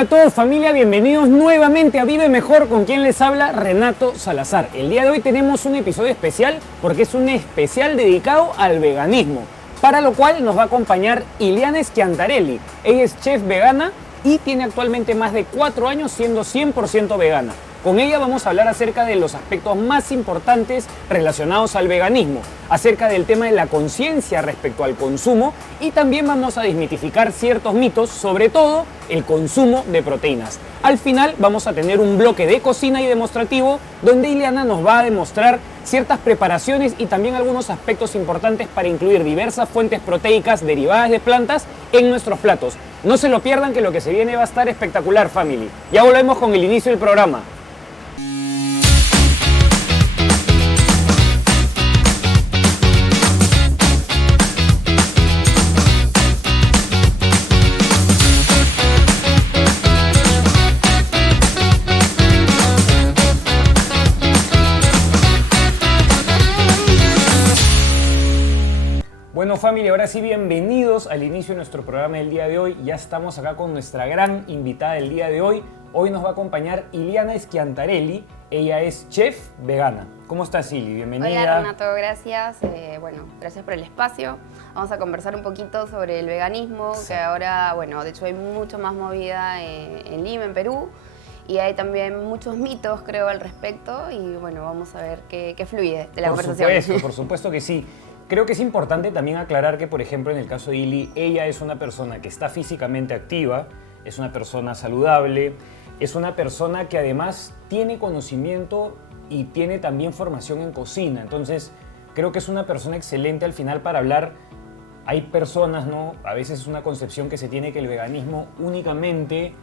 Hola a todos familia, bienvenidos nuevamente a Vive Mejor, con quien les habla Renato Salazar. El día de hoy tenemos un episodio especial porque es un especial dedicado al veganismo, para lo cual nos va a acompañar Iliana Schiantarelli. Ella es chef vegana y tiene actualmente más de 4 años siendo 100% vegana. Con ella vamos a hablar acerca de los aspectos más importantes relacionados al veganismo, acerca del tema de la conciencia respecto al consumo y también vamos a desmitificar ciertos mitos, sobre todo el consumo de proteínas. Al final vamos a tener un bloque de cocina y demostrativo donde Iliana nos va a demostrar ciertas preparaciones y también algunos aspectos importantes para incluir diversas fuentes proteicas derivadas de plantas en nuestros platos. No se lo pierdan, que lo que se viene va a estar espectacular, family. Ya volvemos con el inicio del programa. Bueno familia, ahora sí bienvenidos al inicio de nuestro programa del día de hoy. Ya estamos acá con nuestra gran invitada del día de hoy. Hoy nos va a acompañar Iliana Schiantarelli. Ella es chef vegana. ¿Cómo estás, Ili? Bienvenida. Hola Renato, gracias. Gracias por el espacio. Vamos a conversar un poquito sobre el veganismo, sí. Que ahora, de hecho hay mucho más movida en Lima, en Perú. Y hay también muchos mitos, creo, al respecto. Y vamos a ver qué fluye de la conversación. Por supuesto que sí. Creo que es importante también aclarar que, por ejemplo, en el caso de Ili, ella es una persona que está físicamente activa, es una persona saludable, es una persona que además tiene conocimiento y tiene también formación en cocina. Entonces, creo que es una persona excelente al final para hablar. Hay personas, ¿no? A veces es una concepción que se tiene que el veganismo únicamente,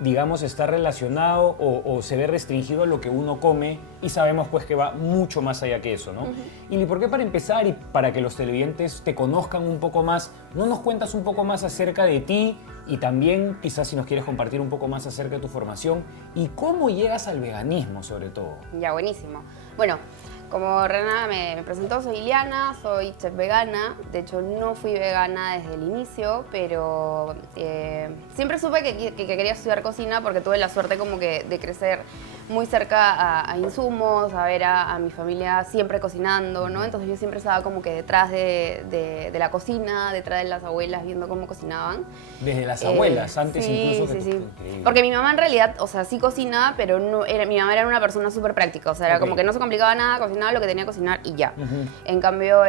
digamos, está relacionado o se ve restringido a lo que uno come y sabemos pues que va mucho más allá que eso, ¿no? Y ¿por qué para empezar y para que los televidentes te conozcan un poco más, no nos cuentas un poco más acerca de ti y también quizás si nos quieres compartir un poco más acerca de tu formación y cómo llegas al veganismo sobre todo? Ya, buenísimo. Bueno, como Rena me presentó, soy Iliana, soy chef vegana. De hecho, no fui vegana desde el inicio, pero siempre supe que quería estudiar cocina porque tuve la suerte como que de crecer muy cerca a insumos, a ver a mi familia siempre cocinando, ¿no? Entonces yo siempre estaba como que detrás de la cocina, detrás de las abuelas, viendo cómo cocinaban. Desde las abuelas, antes sí, incluso que sí. Porque mi mamá en realidad, sí cocina, pero mi mamá era una persona súper práctica, era como que no se complicaba nada, cocinaba lo que tenía que cocinar y ya. En cambio,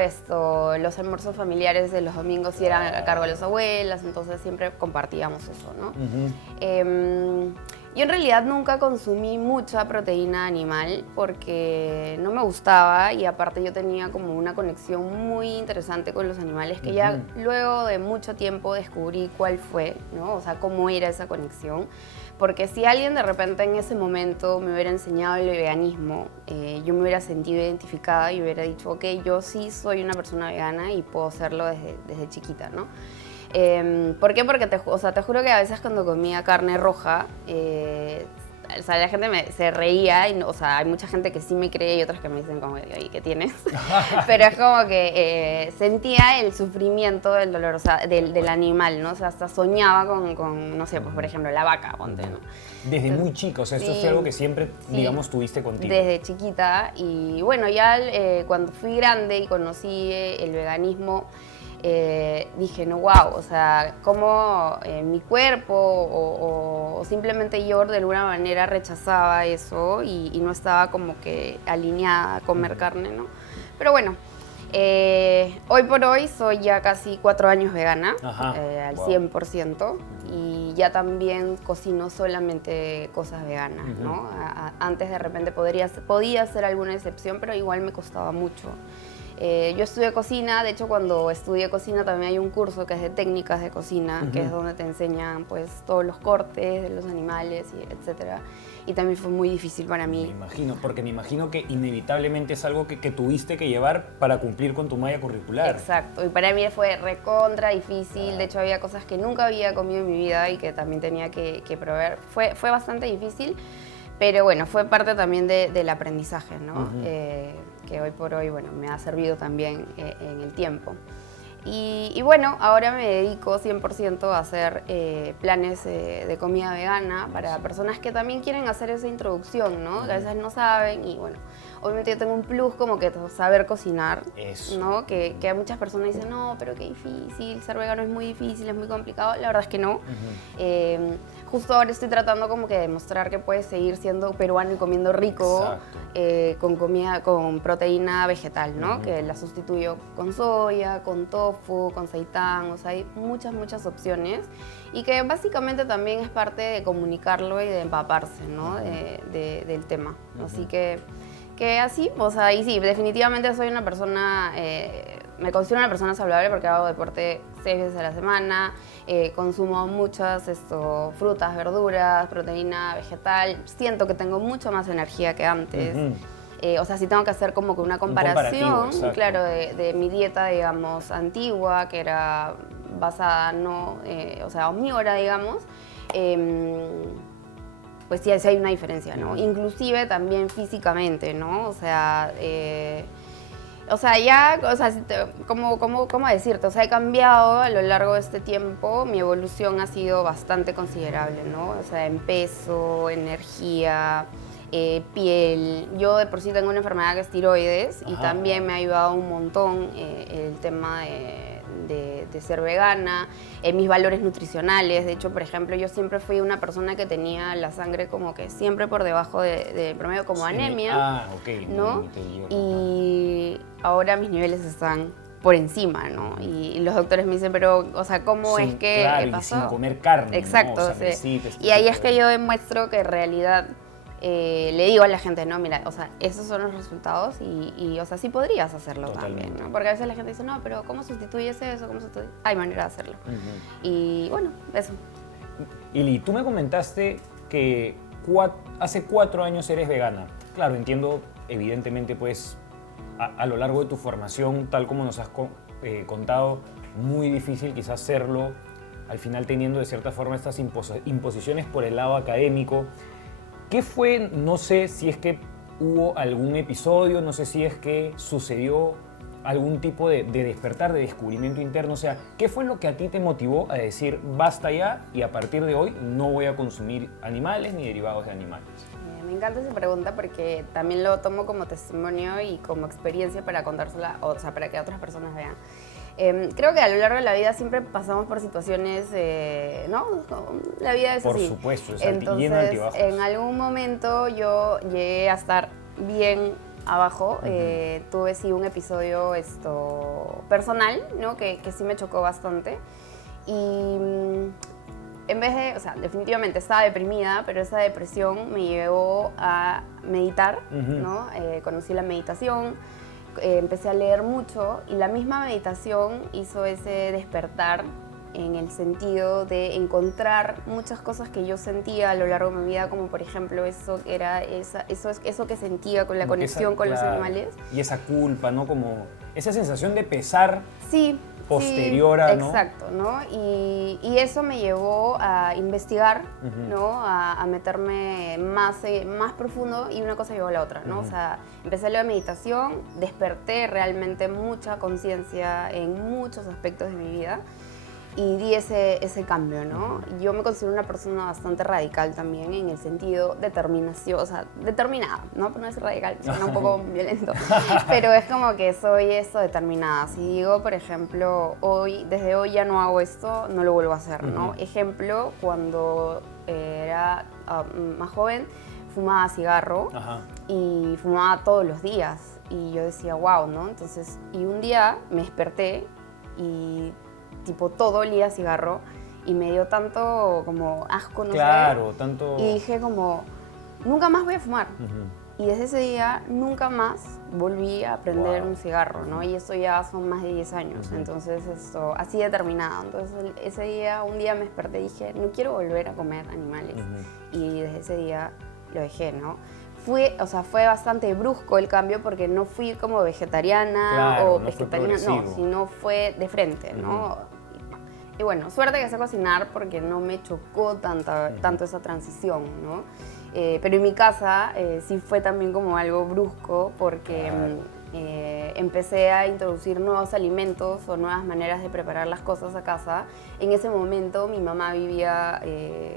los almuerzos familiares de los domingos sí eran a cargo de las abuelas, entonces siempre compartíamos eso, ¿no? Yo en realidad nunca consumí mucha proteína animal porque no me gustaba y aparte yo tenía como una conexión muy interesante con los animales que ya luego de mucho tiempo descubrí cuál fue, ¿no? O sea, cómo era esa conexión. Porque si alguien de repente en ese momento me hubiera enseñado el veganismo, yo me hubiera sentido identificada y hubiera dicho, ok, yo sí soy una persona vegana y puedo serlo desde chiquita, ¿no? ¿Por qué? Porque te juro que a veces cuando comía carne roja, la gente se reía, y, hay mucha gente que sí me cree y otras que me dicen como, ¿y qué tienes? Pero es como que sentía el sufrimiento del dolor, del animal, ¿no? Hasta soñaba con no sé, pues por ejemplo, la vaca, ponte, ¿no? Desde muy chica, esto sí, fue algo que siempre, digamos, tuviste contigo. Desde chiquita y ya cuando fui grande y conocí el veganismo, dije, no, wow, cómo mi cuerpo o simplemente yo de alguna manera rechazaba eso y no estaba como que alineada a comer carne, ¿no? Pero hoy por hoy soy ya casi 4 años vegana, al 100%, y ya también cocino solamente cosas veganas, ¿no? Antes de repente podía hacer alguna excepción, pero igual me costaba mucho. Yo estudié cocina, de hecho cuando estudié cocina también hay un curso que es de técnicas de cocina, que es donde te enseñan pues todos los cortes de los animales, etcétera. Y también fue muy difícil para mí. Me imagino, porque me imagino que inevitablemente es algo que tuviste que llevar para cumplir con tu malla curricular. Exacto, y para mí fue recontra difícil, de hecho había cosas que nunca había comido en mi vida y que también tenía que probar. Fue bastante difícil, pero fue parte también del aprendizaje, ¿no? Que hoy por hoy me ha servido también en el tiempo. Y bueno, ahora me dedico 100% a hacer planes de comida vegana para personas que también quieren hacer esa introducción, ¿no? Que a veces no saben y bueno, obviamente yo tengo un plus como que saber cocinar, ¿no? Que hay muchas personas dicen, no, pero qué difícil, ser vegano es muy difícil, es muy complicado. La verdad es que no. Justo ahora estoy tratando como que de demostrar que puedes seguir siendo peruano y comiendo rico con comida, con proteína vegetal, ¿no? Que la sustituyo con soya, con tofu, con seitán, o sea, hay muchas opciones y que básicamente también es parte de comunicarlo y de empaparse, ¿no? Del tema. Así que así, o sea, y sí, definitivamente soy una persona, me considero una persona saludable porque hago deporte 6 veces a la semana, consumo muchas frutas, verduras, proteína vegetal, siento que tengo mucha más energía que antes. O sea, si tengo que hacer como que una comparación, claro, de mi dieta, digamos, antigua, que era basada, o sea, omnívora, digamos, pues sí hay una diferencia, ¿no? Inclusive también físicamente, ¿no? O sea, ¿cómo decirte? O sea, he cambiado a lo largo de este tiempo, mi evolución ha sido bastante considerable, ¿no? O sea, en peso, energía, piel. Yo de por sí tengo una enfermedad que es tiroides y también me ha ayudado un montón el tema de ser vegana, mis valores nutricionales. De hecho, por ejemplo, yo siempre fui una persona que tenía la sangre como que siempre por debajo del promedio, como anemia, ¿no? Y ahora mis niveles están por encima, ¿no? Y los doctores me dicen, pero, o sea, ¿cómo es que pasó? Y sin comer carne, exacto, ¿no? O sea, y ahí es que yo demuestro que en realidad le digo a la gente, no, mira, o sea, esos son los resultados y o sea, sí podrías hacerlo también, ¿no? Porque a veces la gente dice, no, pero ¿cómo sustituyes eso? Hay manera de hacerlo. Y bueno, eso. Ili, tú me comentaste que hace 4 años eres vegana. Claro, entiendo, evidentemente, pues, a lo largo de tu formación, tal como nos has contado, muy difícil quizás hacerlo, al final teniendo de cierta forma estas imposiciones por el lado académico. ¿Qué fue? No sé si es que hubo algún episodio, no sé si es que sucedió algún tipo de despertar, de descubrimiento interno. O sea, ¿qué fue lo que a ti te motivó a decir basta ya y a partir de hoy no voy a consumir animales ni derivados de animales? Me encanta esa pregunta porque también lo tomo como testimonio y como experiencia para contársela, o sea, para que otras personas vean. Creo que a lo largo de la vida siempre pasamos por situaciones, ¿no? La vida es así. Por supuesto, es Entonces, lleno de altibajos. En algún momento yo llegué a estar bien abajo. Tuve sí un episodio personal, ¿no? Que sí me chocó bastante. Y en vez de, o sea, definitivamente estaba deprimida, pero esa depresión me llevó a meditar, ¿no? Conocí la meditación. Empecé a leer mucho y la misma meditación hizo ese despertar en el sentido de encontrar muchas cosas que yo sentía a lo largo de mi vida, como por ejemplo eso que sentía con la conexión con los animales. Y esa culpa, ¿no? Como esa sensación de pesar. Sí. Posterior a, ¿no? Exacto, ¿no? Y eso me llevó a investigar, ¿no? A meterme más profundo y una cosa llevó a la otra, ¿no? O sea, empecé a leer meditación, desperté realmente mucha conciencia en muchos aspectos de mi vida y di ese cambio, ¿no? Yo me considero una persona bastante radical también en el sentido determinación, o sea, determinada, ¿no? No es radical, suena un poco violento, pero es como que soy determinada. Si digo, por ejemplo, desde hoy ya no hago esto, no lo vuelvo a hacer, ¿no? Ejemplo, cuando era más joven, fumaba cigarro y fumaba todos los días y yo decía, wow, ¿no? Entonces, y un día me desperté y tipo todo olía a cigarro y me dio tanto como asco, no sé. Claro, tanto... Y dije como, nunca más voy a fumar. Y desde ese día nunca más volví a prender un cigarro, ¿no? Y eso ya son más de 10 años, entonces así determinado. Entonces un día me desperté y dije, no quiero volver a comer animales. Y desde ese día lo dejé, ¿no? Fue bastante brusco el cambio porque no fui como vegetariana o vegetariana, sino fue de frente, ¿no? Y bueno, suerte que sé cocinar porque no me chocó tanto esa transición, ¿no? Pero en mi casa sí fue también como algo brusco porque empecé a introducir nuevos alimentos o nuevas maneras de preparar las cosas a casa. En ese momento mi mamá vivía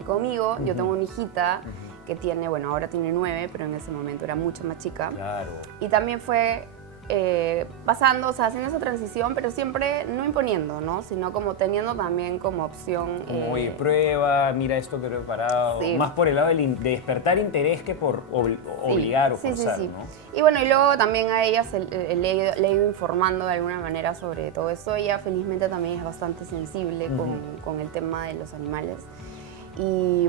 conmigo, yo tengo una hijita que tiene, bueno, ahora tiene 9, pero en ese momento era mucho más chica. Claro. Y también fue pasando, o sea, haciendo esa transición, pero siempre no imponiendo, ¿no? Sino como teniendo también como opción... Como, oye, prueba, mira esto que he preparado. Sí. Más por el lado de despertar interés que por obligar o forzar, ¿no? Y bueno, y luego también a ella le he ido informando de alguna manera sobre todo esto. Ella felizmente también es bastante sensible con el tema de los animales. Y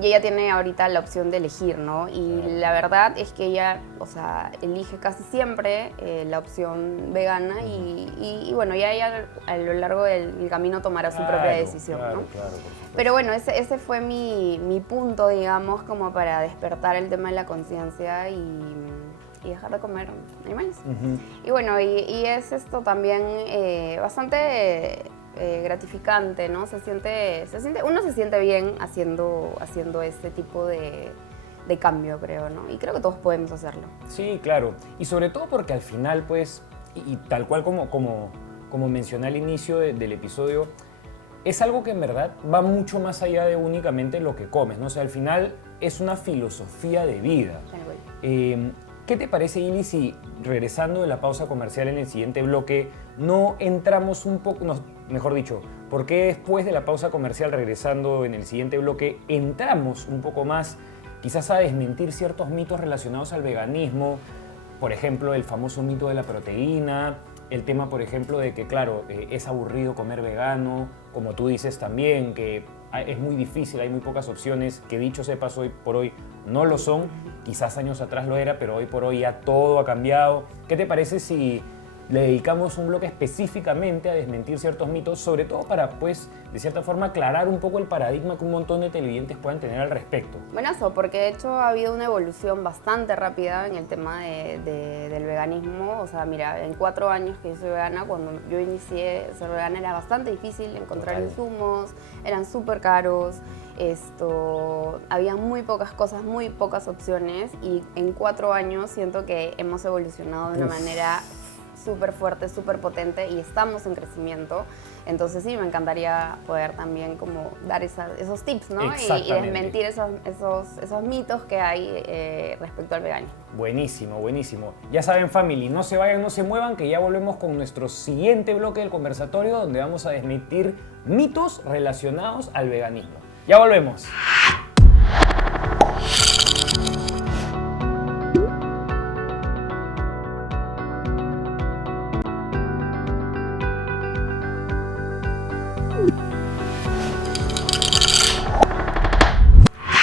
ella tiene ahorita la opción de elegir, ¿no? Y la verdad es que ella, o sea, elige casi siempre la opción vegana y bueno, ya ella a lo largo del camino tomará su propia decisión, claro, ¿no? Claro, por supuesto. Pero bueno, ese fue mi punto, digamos, como para despertar el tema de la conciencia y dejar de comer animales. Y bueno, y es esto también bastante... gratificante, ¿no? Uno se siente bien haciendo este tipo de cambio, creo, ¿no? Y creo que todos podemos hacerlo. Sí, claro. Y sobre todo porque al final, pues, y tal cual como mencioné al inicio del episodio, es algo que en verdad va mucho más allá de únicamente lo que comes, ¿no? O sea, al final es una filosofía de vida. ¿Qué te parece, Ili, si regresando de la pausa comercial en el siguiente bloque no entramos un poco, mejor dicho, ¿por qué después de la pausa comercial regresando en el siguiente bloque entramos un poco más quizás a desmentir ciertos mitos relacionados al veganismo? Por ejemplo, el famoso mito de la proteína, el tema, por ejemplo, de que, claro, es aburrido comer vegano, como tú dices también, que es muy difícil, hay muy pocas opciones, que dicho sepas hoy por hoy no lo son, quizás años atrás lo era, pero hoy por hoy ya todo ha cambiado. ¿Qué te parece si le dedicamos un bloque específicamente a desmentir ciertos mitos, sobre todo para, pues, de cierta forma, aclarar un poco el paradigma que un montón de televidentes puedan tener al respecto? Buenazo, porque de hecho ha habido una evolución bastante rápida en el tema del veganismo. O sea, mira, en 4 años que yo soy vegana, cuando yo inicié ser vegana era bastante difícil encontrar insumos, eran súper caros, había muy pocas cosas, muy pocas opciones, y en 4 años siento que hemos evolucionado de una manera súper fuerte, súper potente, y estamos en crecimiento. Entonces sí, me encantaría poder también como dar esos tips, ¿no? Y desmentir esos mitos que hay respecto al veganismo. Buenísimo, buenísimo. Ya saben, family, no se vayan, no se muevan, que ya volvemos con nuestro siguiente bloque del conversatorio, donde vamos a desmentir mitos relacionados al veganismo. Ya volvemos.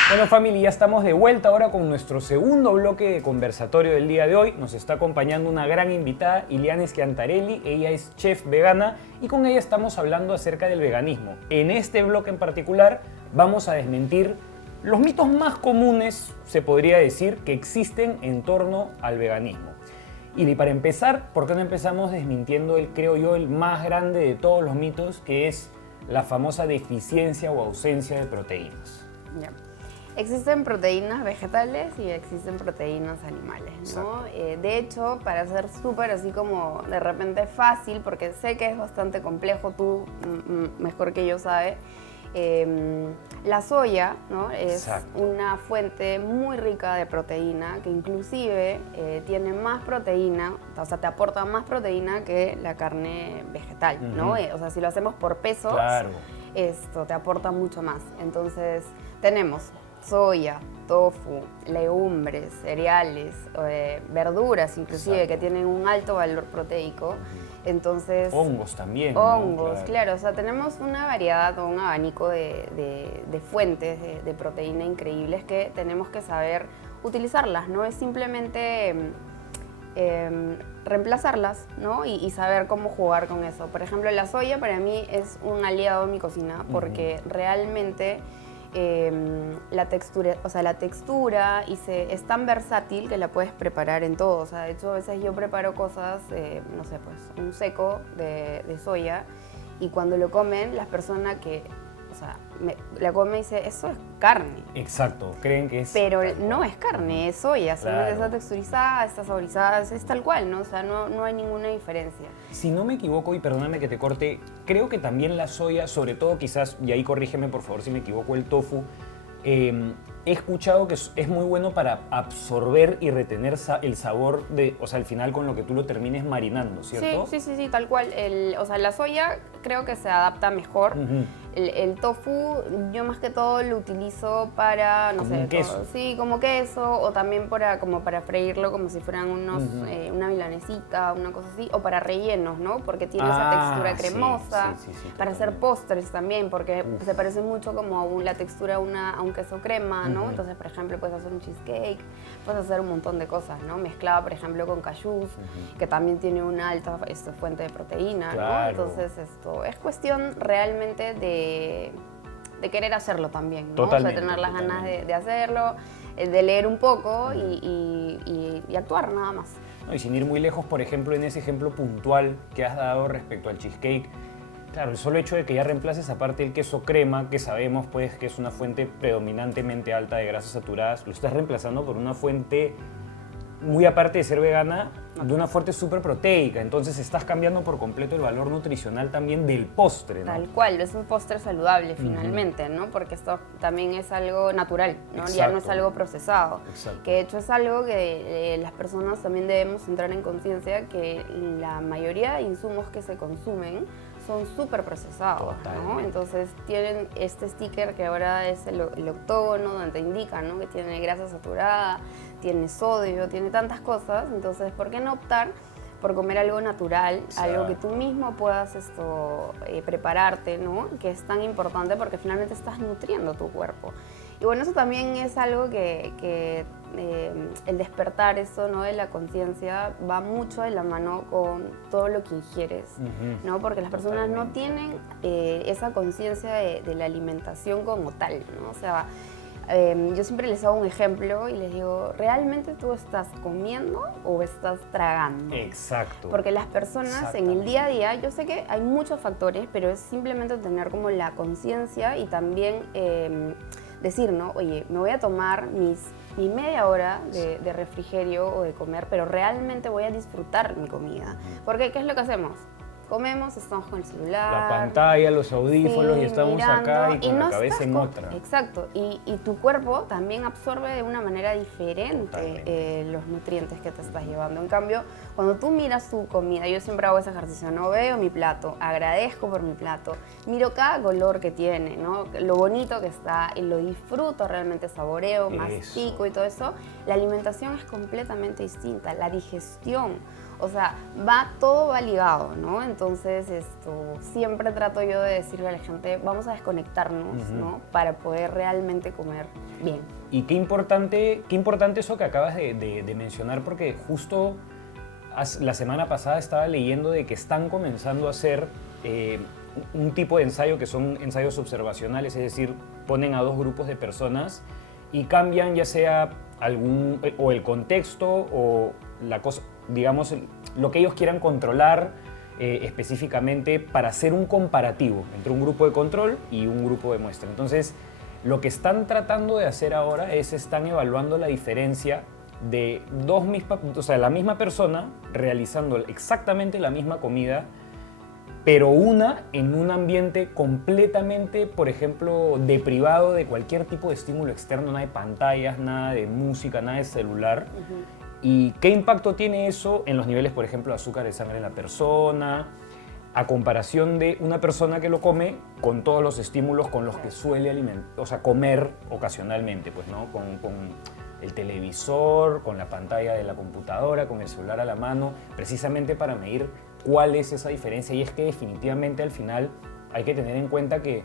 Bueno, familia, ya estamos de vuelta ahora con nuestro segundo bloque de conversatorio del día de hoy. Nos está acompañando una gran invitada, Iliana Schiantarelli. Ella es chef vegana y con ella estamos hablando acerca del veganismo. En este bloque en particular vamos a desmentir los mitos más comunes, se podría decir, que existen en torno al veganismo. Y para empezar, ¿por qué no empezamos desmintiendo creo yo, el más grande de todos los mitos, que es la famosa deficiencia o ausencia de proteínas? Ya. Existen proteínas vegetales y existen proteínas animales, ¿no? De hecho, para ser súper así como de repente fácil, porque sé que es bastante complejo, tú mejor que yo sabes, la soya, ¿no? Es una fuente muy rica de proteína, que inclusive tiene más proteína, o sea, te aporta más proteína que la carne vegetal, ¿no? O sea, si lo hacemos por pesos, esto te aporta mucho más. Entonces, tenemos soya, tofu, legumbres, cereales, verduras inclusive, que tienen un alto valor proteico. Entonces, hongos también. Hongos, ¿no? Claro. O sea, tenemos una variedad o un abanico de fuentes de proteína increíbles que tenemos que saber utilizarlas. No es simplemente reemplazarlas, ¿no? Y saber cómo jugar con eso. Por ejemplo, la soya para mí es un aliado en mi cocina porque realmente la textura es tan versátil que la puedes preparar en todo. O sea, de hecho, a veces yo preparo cosas, no sé, pues un seco de soya, y cuando lo comen, las personas que o sea, la come y dice, eso es carne. Exacto, creen que es... Pero no es carne, es soya, solamente Claro. está texturizada, está saborizada, es tal cual, ¿no? O sea, no hay ninguna diferencia. Si no me equivoco, y perdóname que te corte, creo que también la soya, sobre todo quizás, y ahí corrígeme por favor si me equivoco, el tofu, he escuchado que es muy bueno para absorber y retener el sabor de, o sea, al final con lo que tú lo termines marinando, ¿cierto? Sí, tal cual. O sea, la soya creo que se adapta mejor. Ujú. El tofu, yo más que todo lo utilizo para, no Como sé, un queso. Sí, como queso, o también como para freírlo como si fueran una milanesita, una cosa así, o para rellenos, ¿no? Porque tiene esa textura Sí, cremosa. sí, Para hacer totalmente. postres también, porque se parece mucho como la textura a un queso crema, ¿no? Ujú. Entonces, por ejemplo, puedes hacer un cheesecake, puedes hacer un montón de cosas, ¿no? Mezclada, por ejemplo, con cashews, que también tiene una alta fuente de proteína, ¿no? Claro. Entonces, es cuestión realmente de querer hacerlo también, ¿no? Totalmente, O sea, tener las ganas totalmente. de hacerlo, de leer un poco y actuar nada más. No, y sin ir muy lejos, por ejemplo, en ese ejemplo puntual que has dado respecto al cheesecake, claro, el solo hecho de que ya reemplaces aparte el queso crema, que sabemos pues que es una fuente predominantemente alta de grasas saturadas, lo estás reemplazando por una fuente, muy aparte de ser vegana, de una fuente súper proteica. Entonces estás cambiando por completo el valor nutricional también del postre, ¿no? Tal cual, es un postre saludable finalmente, ¿no? Porque esto también es algo natural, ¿no? Ya no es Exacto. algo procesado. Exacto. Que de hecho es algo que las personas también debemos entrar en conciencia que la mayoría de insumos que se consumen son súper procesados, ¿no? Totalmente. Entonces tienen este sticker que ahora es el octógono, donde te indica, ¿no? Que tiene grasa saturada, tiene sodio, tiene tantas cosas. Entonces, ¿por qué no optar por comer algo natural, algo que tú mismo puedas prepararte, ¿no? Que es tan importante porque finalmente estás nutriendo tu cuerpo. Y bueno, eso también es algo que el despertar esto, ¿no? De la conciencia va mucho de la mano con todo lo que ingieres, ¿no? Porque las personas no tienen esa conciencia de la alimentación como tal, ¿no? O sea, yo siempre les hago un ejemplo y les digo, ¿realmente tú estás comiendo o estás tragando? Exacto. Porque las personas en el día a día, yo sé que hay muchos factores, pero es simplemente tener como la conciencia y también decir, ¿no? Oye, me voy a tomar mi media hora de refrigerio o de comer, pero realmente voy a disfrutar mi comida. Porque, ¿qué es lo que hacemos? Comemos, estamos con el celular. La pantalla, los audífonos, sí, y estamos mirando, acá y con no la cabeza estás en otra. Exacto, y tu cuerpo también absorbe de una manera diferente Totalmente. los nutrientes que te estás llevando. En cambio, cuando tú miras tu comida, yo siempre hago ese ejercicio, no veo mi plato, agradezco por mi plato, miro cada color que tiene, ¿no? Lo bonito que está, y lo disfruto realmente, saboreo, mastico y todo eso. La alimentación es completamente distinta, la digestión. O sea, todo va ligado, ¿no? Entonces, siempre trato yo de decirle a la gente, vamos a desconectarnos, ¿no? Para poder realmente comer bien. Y qué importante eso que acabas de mencionar, porque justo la semana pasada estaba leyendo de que están comenzando a hacer un tipo de ensayo que son ensayos observacionales, es decir, ponen a dos grupos de personas y cambian ya sea o el contexto o la cosa, digamos, lo que ellos quieran controlar específicamente para hacer un comparativo entre un grupo de control y un grupo de muestra. Entonces, lo que están tratando de hacer ahora están evaluando la diferencia de la misma persona realizando exactamente la misma comida, pero una en un ambiente completamente, por ejemplo, deprivado de cualquier tipo de estímulo externo, nada de pantallas, nada de música, nada de celular. ¿Y qué impacto tiene eso en los niveles, por ejemplo, de azúcar de sangre en la persona, a comparación de una persona que lo come con todos los estímulos con los que suele comer ocasionalmente, pues, ¿no? Con el televisor, con la pantalla de la computadora, con el celular a la mano, precisamente para medir cuál es esa diferencia. Y es que definitivamente al final hay que tener en cuenta que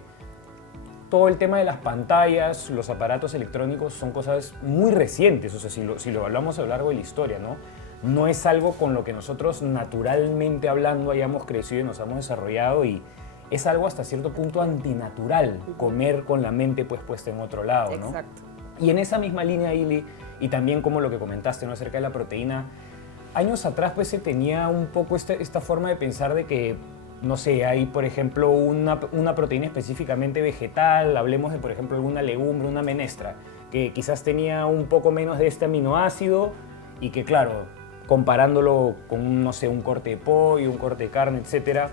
todo el tema de las pantallas, los aparatos electrónicos son cosas muy recientes, o sea, si lo hablamos a lo largo de la historia, ¿no? No es algo con lo que nosotros naturalmente hablando hayamos crecido y nos hemos desarrollado, y es algo hasta cierto punto antinatural comer con la mente pues puesta en otro lado, ¿no? Exacto. Y en esa misma línea, Ili, y también como lo que comentaste, ¿no? Acerca de la proteína, años atrás pues se tenía un poco esta forma de pensar de que no sé, hay por ejemplo una proteína específicamente vegetal, hablemos de por ejemplo alguna legumbre, una menestra, que quizás tenía un poco menos de este aminoácido y que claro, comparándolo con, no sé, un corte de pollo, un corte de carne, etcétera,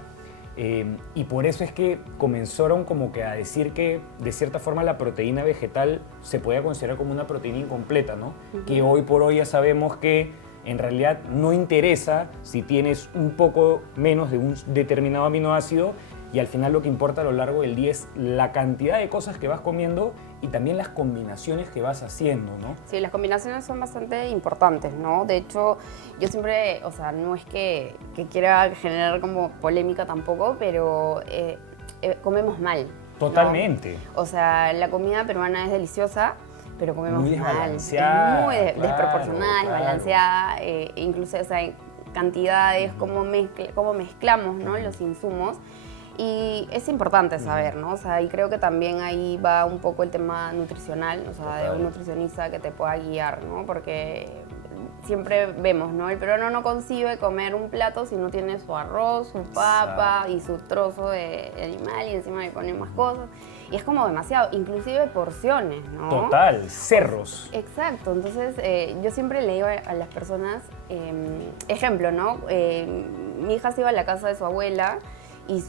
y por eso es que comenzaron como que a decir que de cierta forma la proteína vegetal se podía considerar como una proteína incompleta, ¿no? Que hoy por hoy ya sabemos que en realidad no interesa si tienes un poco menos de un determinado aminoácido y al final lo que importa a lo largo del día es la cantidad de cosas que vas comiendo y también las combinaciones que vas haciendo, ¿no? Sí, las combinaciones son bastante importantes, ¿no? De hecho, yo siempre, o sea, no es que quiera generar como polémica tampoco, pero comemos mal, ¿no? Totalmente. O sea, la comida peruana es deliciosa, pero comemos Muy mal. desbalanceada, Es muy claro, desproporcionada, claro. desbalanceada, incluso, o sea, en cantidades, cómo mezclamos, ¿no? Los insumos. Y es importante saber, ¿no? O sea, y creo que también ahí va un poco el tema nutricional, o sea, de un nutricionista que te pueda guiar, ¿no? Porque siempre vemos, ¿no? El peruano no concibe comer un plato si no tiene su arroz, su papa y su trozo de animal y encima le ponen más cosas. Y es como demasiado, inclusive porciones, ¿no? Total, cerros. Exacto, entonces yo siempre le digo a las personas, ejemplo, ¿no? Mi hija se iba a la casa de su abuela y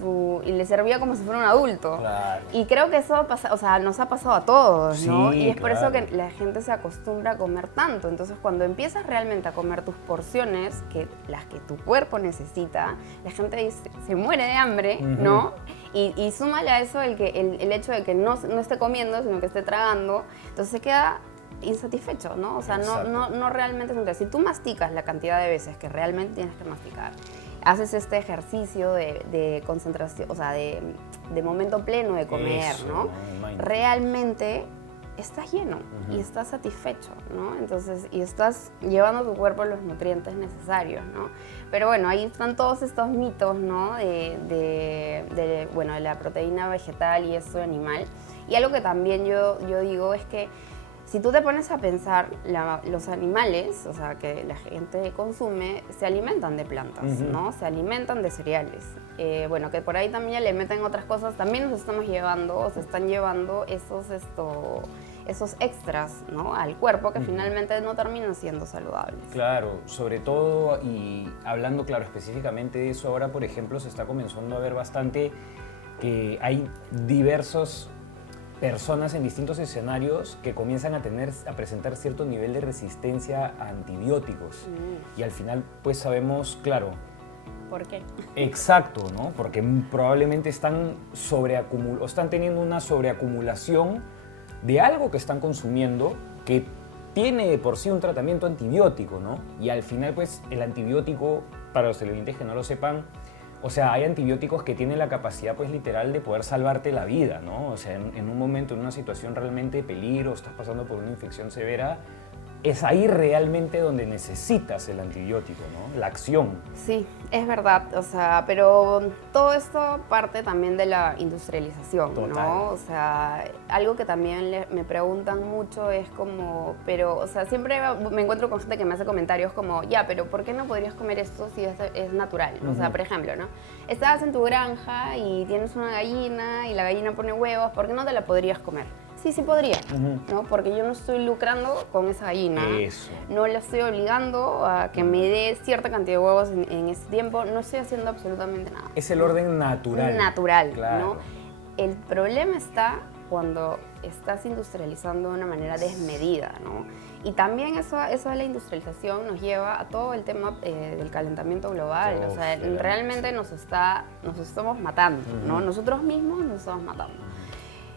le servía como si fuera un adulto. Claro. Y creo que eso pasa, o sea, nos ha pasado a todos, ¿no? Sí, Y es por eso claro. que la gente se acostumbra a comer tanto. Entonces, cuando empiezas realmente a comer tus porciones, las que tu cuerpo necesita, la gente dice, se muere de hambre, ¿no? Y súmale a eso el hecho de que no esté comiendo, sino que esté tragando. Entonces se queda insatisfecho, ¿no? O sea, no realmente es un... Si tú masticas la cantidad de veces que realmente tienes que masticar, haces este ejercicio de concentración, o sea, de momento pleno de comer, Eso, ¿no? mindful. Realmente estás lleno y estás satisfecho, ¿no? Entonces, y estás llevando a tu cuerpo los nutrientes necesarios, ¿no? Pero bueno, ahí están todos estos mitos, ¿no? Bueno, de la proteína vegetal y esto animal. Y algo que también yo digo es que si tú te pones a pensar, los animales, o sea, que la gente consume, se alimentan de plantas, ¿no? Se alimentan de cereales. Bueno, que por ahí también le meten otras cosas, también nos estamos llevando, o se están llevando esos extras, ¿no? Al cuerpo que finalmente no terminan siendo saludables. Claro, sobre todo, y hablando, claro, específicamente de eso, ahora, por ejemplo, se está comenzando a ver bastante que hay diversos personas en distintos escenarios que comienzan a presentar cierto nivel de resistencia a antibióticos. Y al final, pues sabemos, claro. ¿Por qué? Exacto, ¿no? Porque probablemente están teniendo una sobreacumulación de algo que están consumiendo que tiene de por sí un tratamiento antibiótico, ¿no? Y al final, pues, el antibiótico, para los televidentes que no lo sepan, o sea, hay antibióticos que tienen la capacidad, pues, literal de poder salvarte la vida, ¿no? O sea, en un momento, en una situación realmente de peligro, estás pasando por una infección severa, es ahí realmente donde necesitas el antibiótico, ¿no? La acción. Sí, es verdad, o sea, pero todo esto parte también de la industrialización, Total. ¿no? O sea, algo que también me preguntan mucho es como, pero, o sea, siempre me encuentro con gente que me hace comentarios como, ya, pero ¿por qué no podrías comer esto si es natural? O sea, por ejemplo, ¿no? Estás en tu granja y tienes una gallina y la gallina pone huevos, ¿por qué no te la podrías comer? Sí podría, ¿no? Porque yo no estoy lucrando con esa gallina. Eso. No la estoy obligando a que me dé cierta cantidad de huevos en ese tiempo. No estoy haciendo absolutamente nada. Es el orden natural. Natural, Claro. ¿no? El problema está cuando estás industrializando de una manera desmedida, ¿no? Y también eso de la industrialización nos lleva a todo el tema del calentamiento global. O sea, realmente nos estamos matando, ¿no? Nosotros mismos nos estamos matando.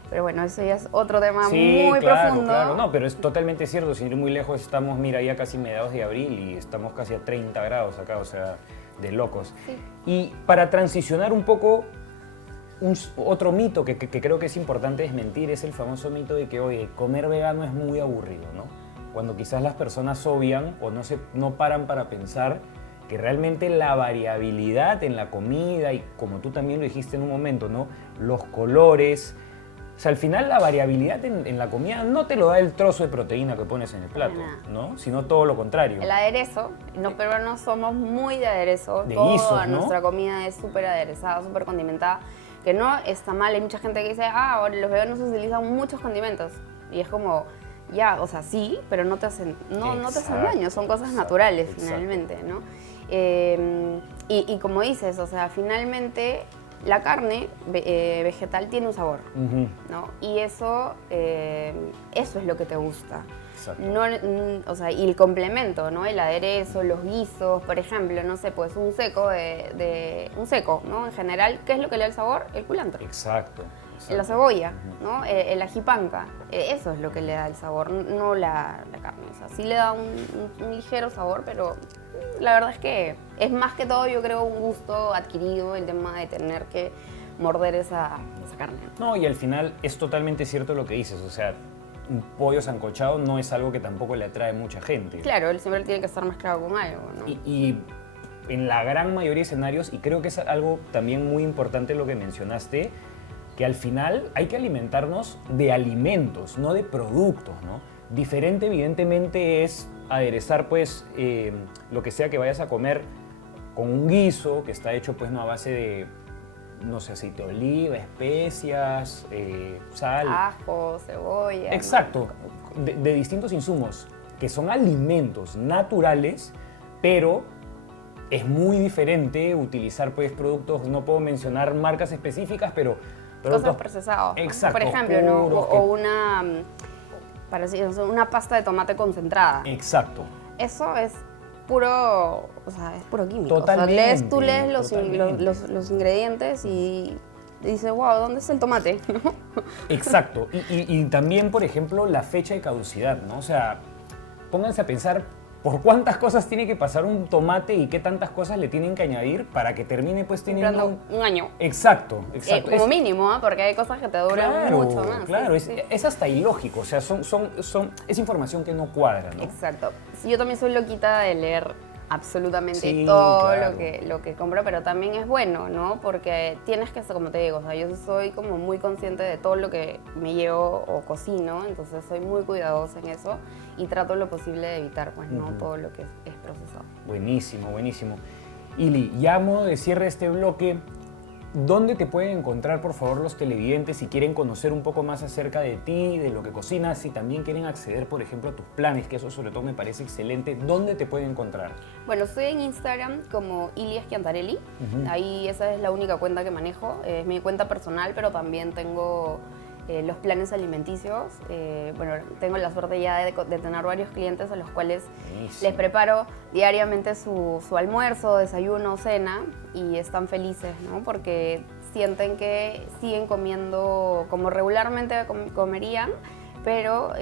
Pero bueno, eso ya es otro tema muy profundo. Claro, no, pero es totalmente cierto. Sin ir muy lejos, estamos, mira, ya casi mediados de abril y estamos casi a 30 grados acá, o sea, de locos. Sí. Y para transicionar un poco, otro mito que creo que es importante desmentir es el famoso mito de que, oye, comer vegano es muy aburrido, ¿no? Cuando quizás las personas obvian o no paran para pensar que realmente la variabilidad en la comida y como tú también lo dijiste en un momento, ¿no? Los colores, O sea, al final la variabilidad en la comida no te lo da el trozo de proteína que pones en el plato, ¿no? Sino todo lo contrario. El aderezo, los peruanos somos muy de aderezo. De Toda guisos, ¿no? nuestra comida es súper aderezada, súper condimentada, que no está mal. Hay mucha gente que dice, ahora los veganos utilizan muchos condimentos. Y es como, ya, o sea, sí, pero no te hacen, no te hacen daño, son cosas naturales finalmente, ¿no? Y como dices, o sea, finalmente la carne vegetal tiene un sabor, ¿no? Y eso es lo que te gusta. No, o sea, y el complemento, ¿no? El aderezo, los guisos, por ejemplo, no sé, pues un seco un seco, ¿no? En general, ¿qué es lo que le da el sabor? El culantro. Exacto. La cebolla, ¿no? El ají panca, eso es lo que le da el sabor, no la carne. O sea, sí le da un ligero sabor, pero la verdad es que es más que todo, yo creo, un gusto adquirido el tema de tener que morder esa carne. No, y al final es totalmente cierto lo que dices, o sea, un pollo sancochado no es algo que tampoco le atrae a mucha gente. Claro, él siempre tiene que estar mezclado con algo, ¿no? Y en la gran mayoría de escenarios, y creo que es algo también muy importante lo que mencionaste, que al final hay que alimentarnos de alimentos, no de productos, ¿no? Diferente, evidentemente, es aderezar, pues, lo que sea que vayas a comer con un guiso que está hecho, pues, no a base de, no sé, aceite de oliva, especias, sal. Ajo, cebolla. Exacto, ¿no? de distintos insumos, que son alimentos naturales, pero es muy diferente utilizar, pues, productos, no puedo mencionar marcas específicas, pero cosas procesadas. Exacto. Por ejemplo, ¿no? O una pasta de tomate concentrada. Exacto. Eso es puro, o sea, es puro químico. Totalmente. O sea, tú lees los ingredientes y dices, wow, ¿dónde está el tomate? Exacto. Y también, por ejemplo, la fecha de caducidad, ¿no? O sea, pónganse a pensar por cuántas cosas tiene que pasar un tomate y qué tantas cosas le tienen que añadir para que termine, pues, teniendo un año. Exacto. Como mínimo, ¿eh? Porque hay cosas que te duran mucho más. Claro, sí. Es hasta ilógico, o sea, es información que no cuadra, ¿no? Exacto. Yo también soy loquita de leer absolutamente lo que compro, pero también es bueno, ¿no? Porque tienes que, como te digo, o sea, yo soy como muy consciente de todo lo que me llevo o cocino, entonces soy muy cuidadosa en eso y trato lo posible de evitar, pues, ¿no? Todo lo que es procesado. Buenísimo, buenísimo. Ili, ya a modo de cierre de este bloque, ¿dónde te pueden encontrar, por favor, los televidentes si quieren conocer un poco más acerca de ti, de lo que cocinas, si también quieren acceder, por ejemplo, a tus planes, que eso sobre todo me parece excelente? ¿Dónde te pueden encontrar? Bueno, estoy en Instagram como Ili Schiantarelli. Ahí esa es la única cuenta que manejo. Es mi cuenta personal, pero también tengo los planes alimenticios. Bueno, tengo la suerte ya de tener varios clientes a los cuales les preparo diariamente su almuerzo, desayuno, cena y están felices, ¿no? Porque sienten que siguen comiendo como regularmente comerían, pero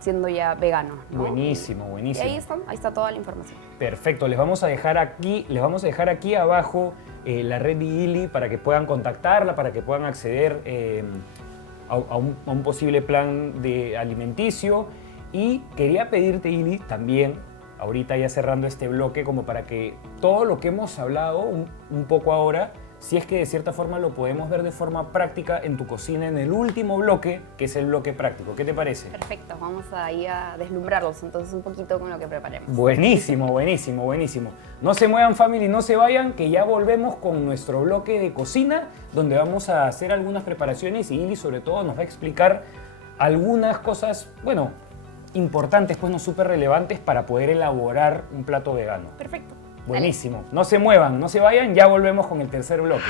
siendo ya veganos, ¿no? Buenísimo, buenísimo. Y ahí está toda la información. Perfecto, les vamos a dejar aquí abajo la red de Ili para que puedan contactarla, para que puedan acceder a un posible plan de alimenticio. Y quería pedirte, Ili, también, ahorita ya cerrando este bloque, como para que todo lo que hemos hablado un poco ahora, si es que de cierta forma lo podemos ver de forma práctica en tu cocina en el último bloque, que es el bloque práctico. ¿Qué te parece? Perfecto, vamos ahí a deslumbrarlos entonces un poquito con lo que preparemos. Buenísimo, buenísimo, buenísimo. No se muevan, family, no se vayan, que ya volvemos con nuestro bloque de cocina, donde vamos a hacer algunas preparaciones y Ili sobre todo nos va a explicar algunas cosas, bueno, importantes, pues no súper relevantes para poder elaborar un plato vegano. Perfecto. Buenísimo. Dale. No se muevan, no se vayan, ya volvemos con el tercer bloque.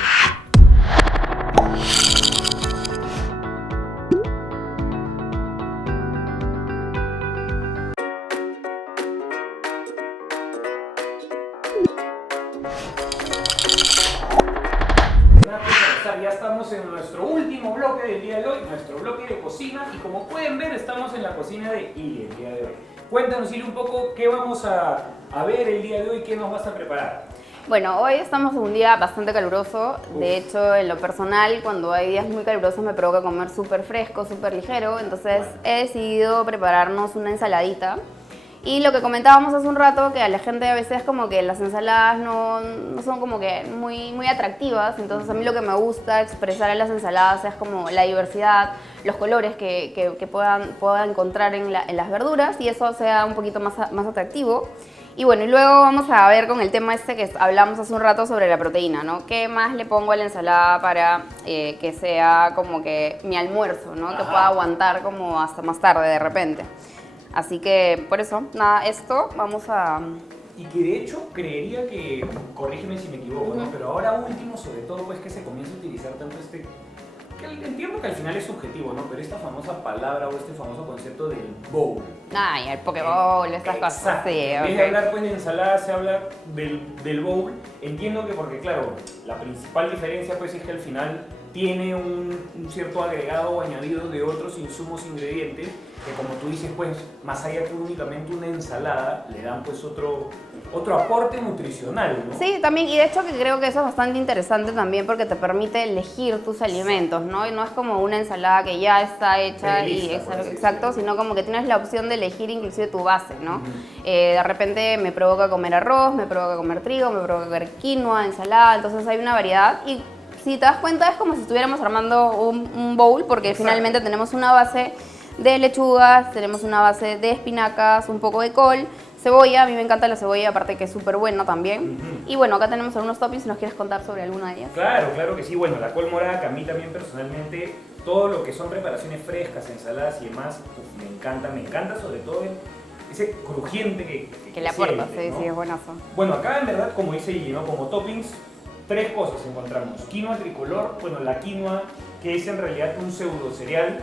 Ya estamos en nuestro último bloque del día de hoy, nuestro bloque de cocina, y como pueden ver estamos en la cocina de Ili el día de hoy. Cuéntanos, Ili, un poco qué vamos a ver el día de hoy, qué nos vas a preparar. Bueno, hoy estamos en un día bastante caluroso. De hecho, en lo personal, cuando hay días muy calurosos me provoca comer súper fresco, súper ligero. Entonces he decidido prepararnos una ensaladita. Y lo que comentábamos hace un rato, que a la gente a veces como que las ensaladas no son como que muy atractivas, entonces a mí lo que me gusta expresar en las ensaladas es como la diversidad, los colores que pueda encontrar en las verduras y eso sea un poquito más atractivo. Y bueno, y luego vamos a ver con el tema este que hablamos hace un rato sobre la proteína, ¿no? ¿Qué más le pongo a la ensalada para que sea como que mi almuerzo, ¿no? Que pueda aguantar como hasta más tarde de repente. Así que por eso, nada, esto vamos a... Y que de hecho creería que, corrígeme si me equivoco, ¿no? Pero ahora último, sobre todo, pues que se comienza a utilizar tanto que entiendo que al final es subjetivo, ¿no? Pero esta famosa palabra o este famoso concepto del bowl. Ay, el pokeball, estas cosas. Exacto. Sí, En vez de hablar pues de ensalada, se habla del bowl. Entiendo que porque, claro, la principal diferencia pues es que al final tiene un cierto agregado o añadido de otros insumos, ingredientes, que como tú dices, pues, más allá que únicamente una ensalada, le dan pues otro aporte nutricional, ¿no? Sí, también, y de hecho que creo que eso es bastante interesante también porque te permite elegir tus alimentos, ¿no? Y no es como una ensalada que ya está hecha exacto, sino como que tienes la opción de elegir inclusive tu base, ¿no? De repente me provoca comer arroz, me provoca comer trigo, me provoca comer quinoa, ensalada, entonces hay una variedad y si te das cuenta es como si estuviéramos armando un bowl porque finalmente tenemos una base de lechugas, tenemos una base de espinacas, un poco de col, cebolla, a mí me encanta la cebolla, aparte que es súper buena también. Y bueno, acá tenemos algunos toppings, si nos quieres contar sobre alguna de ellas. Claro que sí. Bueno, la col morada, que a mí también personalmente, todo lo que son preparaciones frescas, ensaladas y demás, me encanta sobre todo ese crujiente que le aporta, siente, ¿no? sí, es buenazo. Bueno, acá en verdad, como dice Gigi, ¿no? Como toppings, 3 cosas encontramos. Quinoa tricolor, bueno, la quinoa, que es en realidad un pseudo cereal.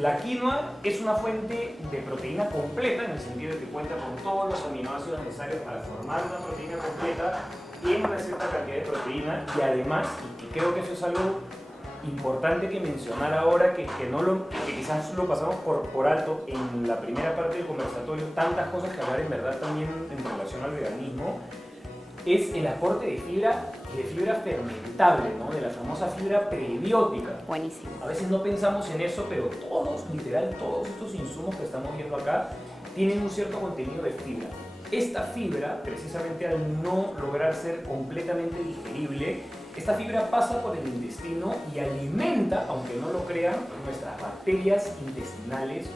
La quinoa es una fuente de proteína completa, en el sentido de que cuenta con todos los aminoácidos necesarios para formar una proteína completa en una cierta cantidad de proteína y además, y que creo que eso es algo importante que mencionar ahora, que quizás lo pasamos por alto en la primera parte del conversatorio, tantas cosas que hablar en verdad también en relación al veganismo, es el aporte de fibra y de fibra fermentable, ¿no? De la famosa fibra prebiótica. Buenísimo. A veces no pensamos en eso, pero literal todos estos insumos que estamos viendo acá tienen un cierto contenido de fibra. Esta fibra, precisamente al no lograr ser completamente digerible, esta fibra pasa por el intestino y alimenta, aunque no lo crean, nuestras bacterias intestinales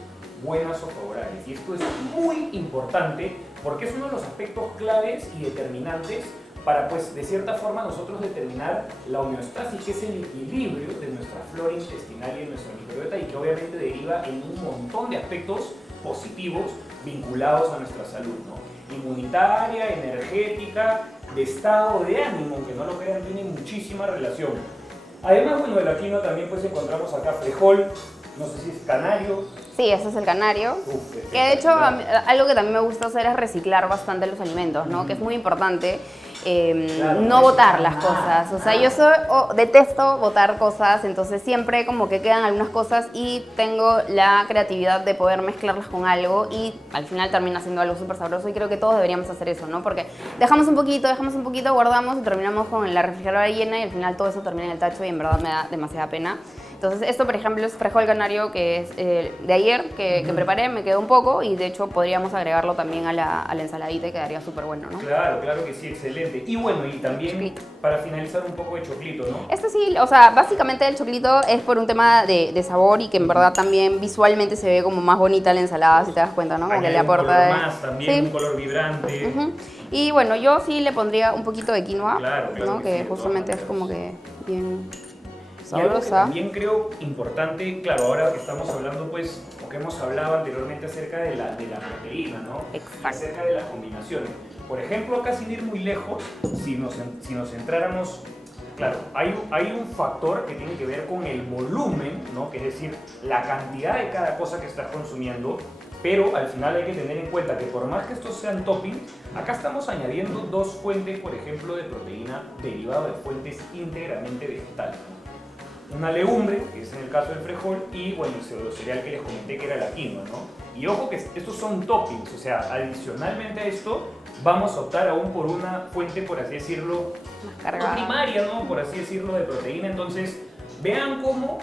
buenas o favorables. Y esto es muy importante porque es uno de los aspectos claves y determinantes para, pues, de cierta forma nosotros determinar la homeostasis, que es el equilibrio de nuestra flora intestinal y de nuestra microbiota y que obviamente deriva en un montón de aspectos positivos vinculados a nuestra salud, ¿no? Inmunitaria, energética, de estado de ánimo, aunque no lo crean, tiene muchísima relación. Además, bueno, de la quinoa también pues encontramos acá frijol, no sé si es canario. Sí, ese es el canario. Que de hecho, algo que también me gusta hacer es reciclar bastante los alimentos, ¿no? Que es muy importante. Claro, no botar las cosas, o sea, yo detesto botar cosas, entonces siempre como que quedan algunas cosas y tengo la creatividad de poder mezclarlas con algo y al final termina siendo algo súper sabroso y creo que todos deberíamos hacer eso, ¿no? Porque dejamos un poquito, guardamos y terminamos con la refrigeradora llena y al final todo eso termina en el tacho y en verdad me da demasiada pena. Entonces esto, por ejemplo, es frijol canario que es de ayer que preparé, me quedó un poco y de hecho podríamos agregarlo también a la ensaladita y quedaría súper bueno, ¿no? Claro que sí, excelente. Y bueno, y también choclito. Para finalizar un poco de choclito, ¿no? Este sí, o sea, básicamente el choclito es por un tema de sabor y que en verdad también visualmente se ve como más bonita la ensalada, si te das cuenta, ¿no? Como que le aporta... un color más también, un color vibrante. Y bueno, yo sí le pondría un poquito de quinoa, claro ¿no? Que sí, justamente es como que bien... Y algo que también creo importante, claro, ahora que estamos hablando, pues, o que hemos hablado anteriormente acerca de la proteína, ¿no? Exacto. Acerca de las combinaciones. Por ejemplo, acá sin ir muy lejos, si nos centráramos, claro, hay un factor que tiene que ver con el volumen, ¿no? Que es decir, la cantidad de cada cosa que estás consumiendo, pero al final hay que tener en cuenta que por más que estos sean toppings, acá estamos añadiendo 2 fuentes, por ejemplo, de proteína derivada de fuentes íntegramente vegetales, ¿no? Una legumbre, que es en el caso del frijol, y bueno, el pseudocereal que les comenté que era la quinoa, ¿no? Y ojo que estos son toppings, o sea, adicionalmente a esto, vamos a optar aún por una fuente, por así decirlo, más primaria, ¿no? Por así decirlo, de proteína. Entonces, vean cómo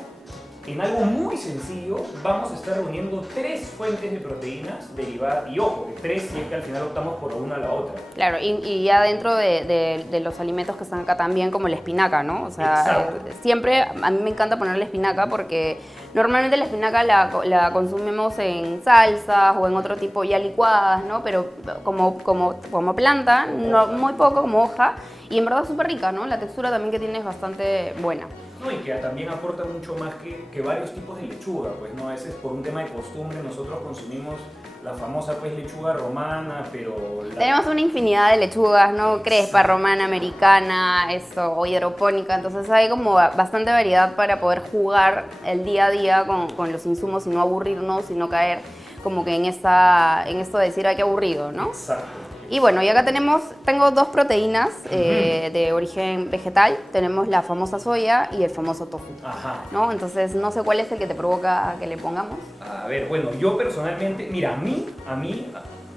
en algo muy sencillo vamos a estar reuniendo 3 fuentes de proteínas derivadas, y ojo, de 3 si es que al final optamos por una a la otra. Claro, y ya dentro de los alimentos que están acá también, como la espinaca, ¿no? O sea, siempre a mí me encanta ponerle espinaca porque normalmente la espinaca la consumimos en salsas o en otro tipo ya licuadas, ¿no? Pero como planta, no, muy poco como hoja, y en verdad es súper rica, ¿no? La textura también que tiene es bastante buena. No, y que también aporta mucho más que varios tipos de lechuga, pues no, a veces por un tema de costumbre nosotros consumimos la famosa pues lechuga romana, pero... Tenemos una infinidad de lechugas, ¿no? Crespa, romana, americana, o hidropónica, entonces hay como bastante variedad para poder jugar el día a día con los insumos y no aburrirnos y no caer como que en esto de decir, ay, qué aburrido, ¿no? Exacto. Y bueno, y acá tengo 2 proteínas de origen vegetal. Tenemos la famosa soya y el famoso tofu. Ajá. ¿No? Entonces, no sé cuál es el que te provoca que le pongamos. A ver, bueno, yo personalmente, mira, a mí,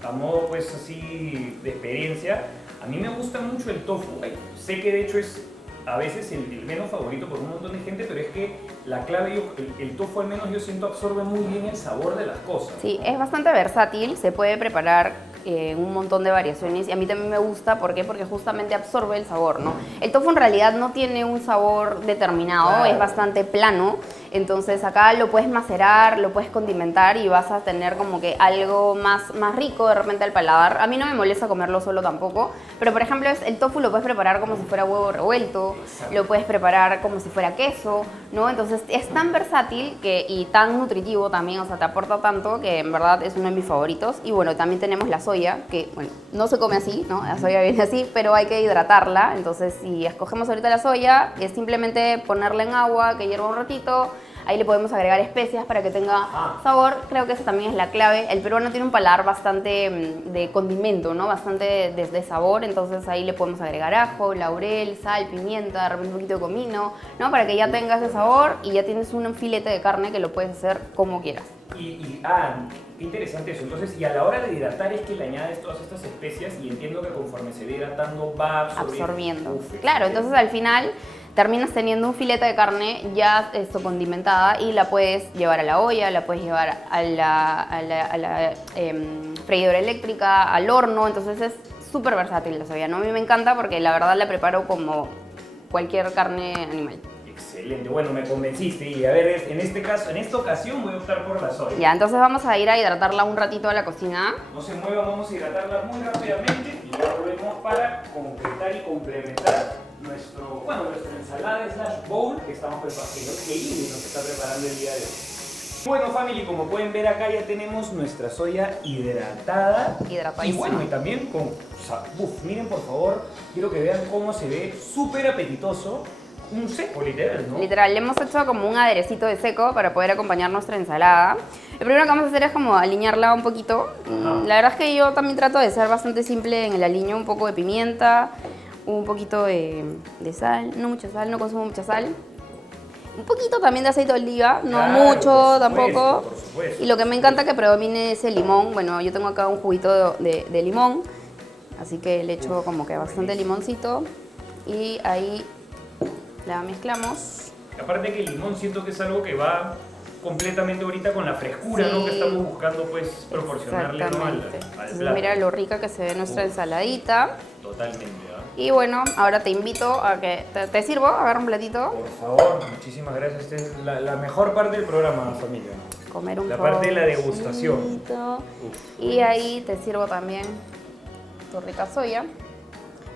a modo pues así de experiencia, a mí me gusta mucho el tofu. Sé que de hecho es a veces el menos favorito por un montón de gente, pero es que la clave, el tofu al menos yo siento absorbe muy bien el sabor de las cosas. Sí, es bastante versátil, se puede preparar un montón de variaciones y a mí también me gusta, ¿por qué? Porque justamente absorbe el sabor, ¿no? El tofu en realidad no tiene un sabor determinado, claro. Es bastante plano, entonces acá lo puedes macerar, lo puedes condimentar y vas a tener como que algo más rico de repente al paladar. A mí no me molesta comerlo solo tampoco, pero por ejemplo el tofu lo puedes preparar como si fuera huevo revuelto, exacto. Lo puedes preparar como si fuera queso, ¿no? Entonces es tan versátil y tan nutritivo también, o sea, te aporta tanto que en verdad es uno de mis favoritos. Y bueno, también tenemos la soya, que bueno, no se come así, ¿no? La soya viene así, pero hay que hidratarla. Entonces, si escogemos ahorita la soya, es simplemente ponerla en agua, que hierva un ratito. Ahí le podemos agregar especias para que tenga sabor. Creo que esa también es la clave. El peruano tiene un paladar bastante de condimento, ¿no? Bastante de sabor. Entonces ahí le podemos agregar ajo, laurel, sal, pimienta, de repente un poquito de comino, ¿no? Para que ya tenga ese sabor y ya tienes un filete de carne que lo puedes hacer como quieras. Qué interesante eso. Entonces, y a la hora de hidratar es que le añades todas estas especias y entiendo que conforme se va hidratando va absorbiendo. Claro, entonces al final terminas teniendo un filete de carne ya condimentada y la puedes llevar a la olla, la puedes llevar a la freidora eléctrica, al horno, entonces es súper versátil la soya, ¿no? A mí me encanta porque la verdad la preparo como cualquier carne animal. Excelente, bueno, me convenciste y a ver, en esta ocasión voy a optar por la soya. Ya, entonces vamos a ir a hidratarla un ratito a la cocina. No se muevan, vamos a hidratarla muy rápidamente y ya volvemos para completar y complementar nuestra ensalada / bowl que estamos preparando, que Ingrid nos está preparando el día de hoy. Bueno, family, como pueden ver acá ya tenemos nuestra soya hidratada. Y bueno, y también miren por favor, quiero que vean cómo se ve súper apetitoso. Un seco, literal, ¿no? Literal, le hemos hecho como un aderecito de seco para poder acompañar nuestra ensalada. Lo primero que vamos a hacer es como aliñarla un poquito. La verdad es que yo también trato de ser bastante simple en el aliño, un poco de pimienta, un poquito de sal, no mucha sal, no consumo mucha sal. Un poquito también de aceite de oliva, no claro, mucho tampoco. Por supuesto. Y lo que me encanta que predomine es el limón. Bueno, yo tengo acá un juguito de limón, así que le echo como que bastante limoncito y ahí la mezclamos. Aparte que el limón siento que es algo que va completamente ahorita con la frescura, sí, ¿no? Que estamos buscando pues proporcionarle, ¿no? al plato. Mira lo rica que se ve nuestra ensaladita. Totalmente, ¿eh? Y bueno, ahora te invito a que te sirvo, agarra un platito. Por favor, muchísimas gracias. Esta es la mejor parte del programa, familia. Comer un la parte de la degustación. Y ahí te sirvo también tu rica soya.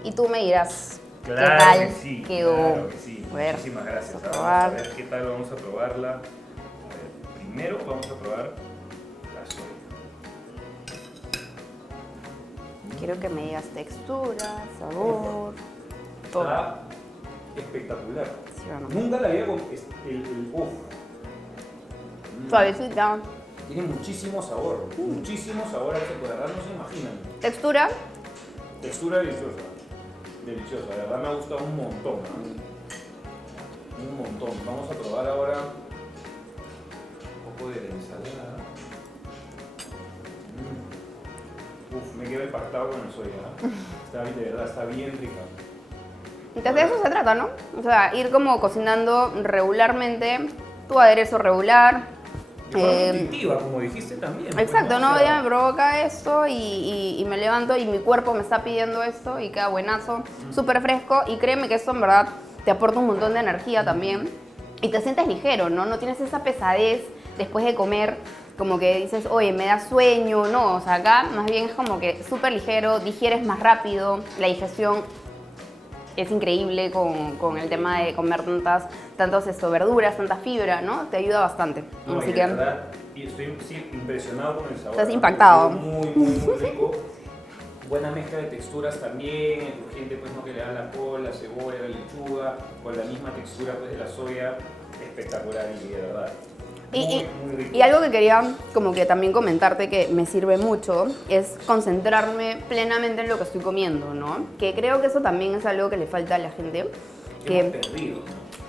Y tú me dirás claro qué tal que sí, quedó. Claro que sí. Muchísimas gracias. Vamos a ver qué tal vamos a probarla. A ver, primero vamos a probar la soya. Quiero que me digas textura, sabor, todo. Está espectacular. ¿Sí o no? Nunca la había comido. Suavecita. Tiene muchísimo sabor. Muchísimo sabor a ese cuadrado, no se imaginan. Textura. Textura deliciosa. Deliciosa, la verdad me ha gustado un montón. Un montón. Vamos a probar ahora un poco de la ensalada. Me quedo impactado con el soya. De verdad, está bien rica. Entonces de eso se trata, ¿no? O sea, ir como cocinando regularmente tu aderezo regular. Nutritiva, como dijiste también. Exacto, ¿no? ¿no? O sea, Ya me provoca esto y me levanto y mi cuerpo me está pidiendo esto y queda buenazo, súper fresco y créeme que esto en verdad te aporta un montón de energía también y te sientes ligero, ¿no? No tienes esa pesadez después de comer, como que dices, oye, me da sueño, no, o sea, acá más bien es como que súper ligero, digieres más rápido, la digestión es increíble con el tema de comer tantas verduras, tanta fibra, ¿no? Te ayuda bastante. No, Así y que de verdad, y estoy sí, impresionado con el sabor. Estás ¿no? impactado. Muy rico. Buena mezcla de texturas también, el crujiente pues no que le da la col, la cebolla, la lechuga, con la misma textura pues de la soya, espectacular y de verdad. Muy rico. Y algo que quería como que también comentarte que me sirve mucho es concentrarme plenamente en lo que estoy comiendo, ¿no? Que creo que eso también es algo que le falta a la gente. Que hemos perdido,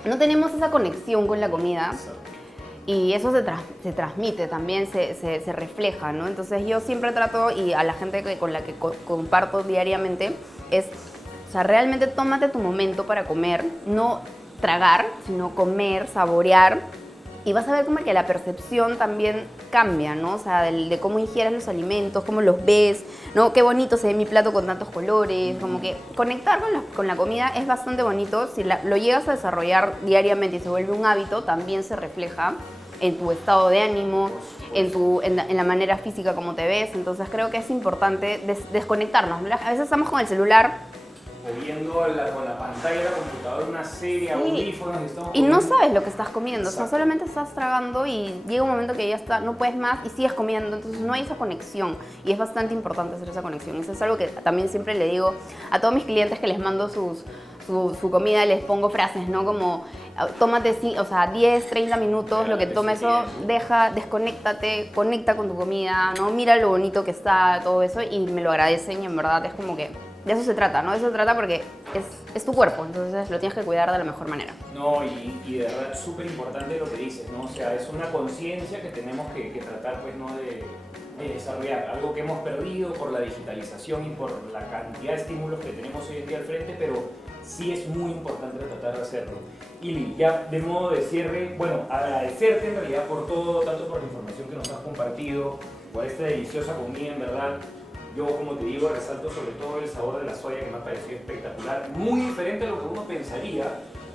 ¿no? No tenemos esa conexión con la comida. Exacto. Y eso se transmite, también se refleja, ¿no? Entonces yo siempre trato, y a la gente con la que comparto diariamente, es, o sea, realmente tómate tu momento para comer, no tragar, sino comer, saborear, y vas a ver como que la percepción también cambia, ¿no? O sea, de cómo ingieres los alimentos, cómo los ves, ¿no? Qué bonito se ve mi plato con tantos colores, como que conectar con la comida es bastante bonito. Si lo llegas a desarrollar diariamente y se vuelve un hábito, también se refleja en tu estado de ánimo, en la manera física como te ves. Entonces creo que es importante desconectarnos. A veces estamos con el celular O viendo con la pantalla de la computadora una serie, audífonos y no comiendo. sabes lo que estás comiendo. O sea, Exacto. solamente estás tragando y llega un momento que ya está, no puedes más y sigues comiendo. Entonces no hay esa conexión y es bastante importante hacer esa conexión. Eso es algo que también siempre le digo a todos mis clientes que les mando su comida, les pongo frases, ¿no? Como tómate, o sea, 10, 30 minutos, lo que tomes eso, desconéctate, conecta con tu comida, ¿no? Mira lo bonito que está, todo eso, y me lo agradecen y en verdad es como que de eso se trata, ¿no? De eso se trata porque es tu cuerpo, entonces lo tienes que cuidar de la mejor manera. No, y de verdad es súper importante lo que dices, ¿no? O sea, es una conciencia que tenemos que tratar, pues, ¿no? De desarrollar. Algo que hemos perdido por la digitalización y por la cantidad de estímulos que tenemos hoy en día al frente, pero sí es muy importante tratar de hacerlo. Y ya de modo de cierre, bueno, agradecerte en realidad por todo, tanto por la información que nos has compartido, por esta deliciosa comida, en verdad. Yo, como te digo, resalto sobre todo el sabor de la soya, que me ha parecido espectacular, muy diferente a lo que uno pensaría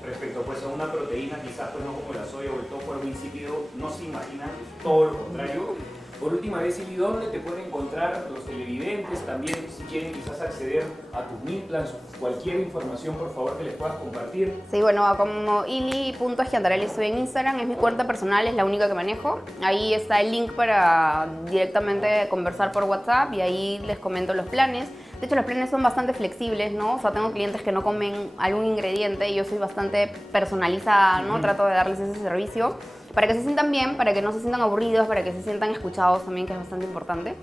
respecto pues, a una proteína, quizás pues, no como la soya o el tofu, algo insípido, no se imaginan, todo lo contrario. Por última vez, Ili, ¿dónde te pueden encontrar los televidentes? También, si quieren quizás acceder a tus meal plans, cualquier información, por favor, que les puedas compartir. Sí, bueno, como ili.esquiantarelli estoy en Instagram, es mi cuenta personal, es la única que manejo. Ahí está el link para directamente conversar por WhatsApp y ahí les comento los planes. De hecho, los planes son bastante flexibles, ¿no? O sea, tengo clientes que no comen algún ingrediente y yo soy bastante personalizada, ¿no? Trato de darles ese servicio para que se sientan bien, para que no se sientan aburridos, para que se sientan escuchados también, que es bastante importante.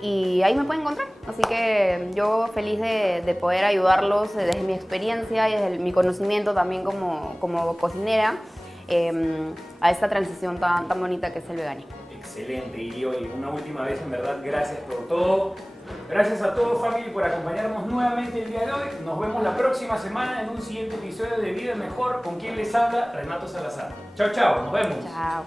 Y ahí me pueden encontrar, así que yo feliz de poder ayudarlos desde mi experiencia y desde mi conocimiento también como cocinera a esta transición tan bonita que es el veganismo. Excelente, y una última vez, en verdad, gracias por todo. Gracias a todos, family, por acompañarnos nuevamente el día de hoy. Nos vemos la próxima semana en un siguiente episodio de Vida Mejor. ¿Con quien les habla? Renato Salazar. Chao, chao, nos vemos. Chao.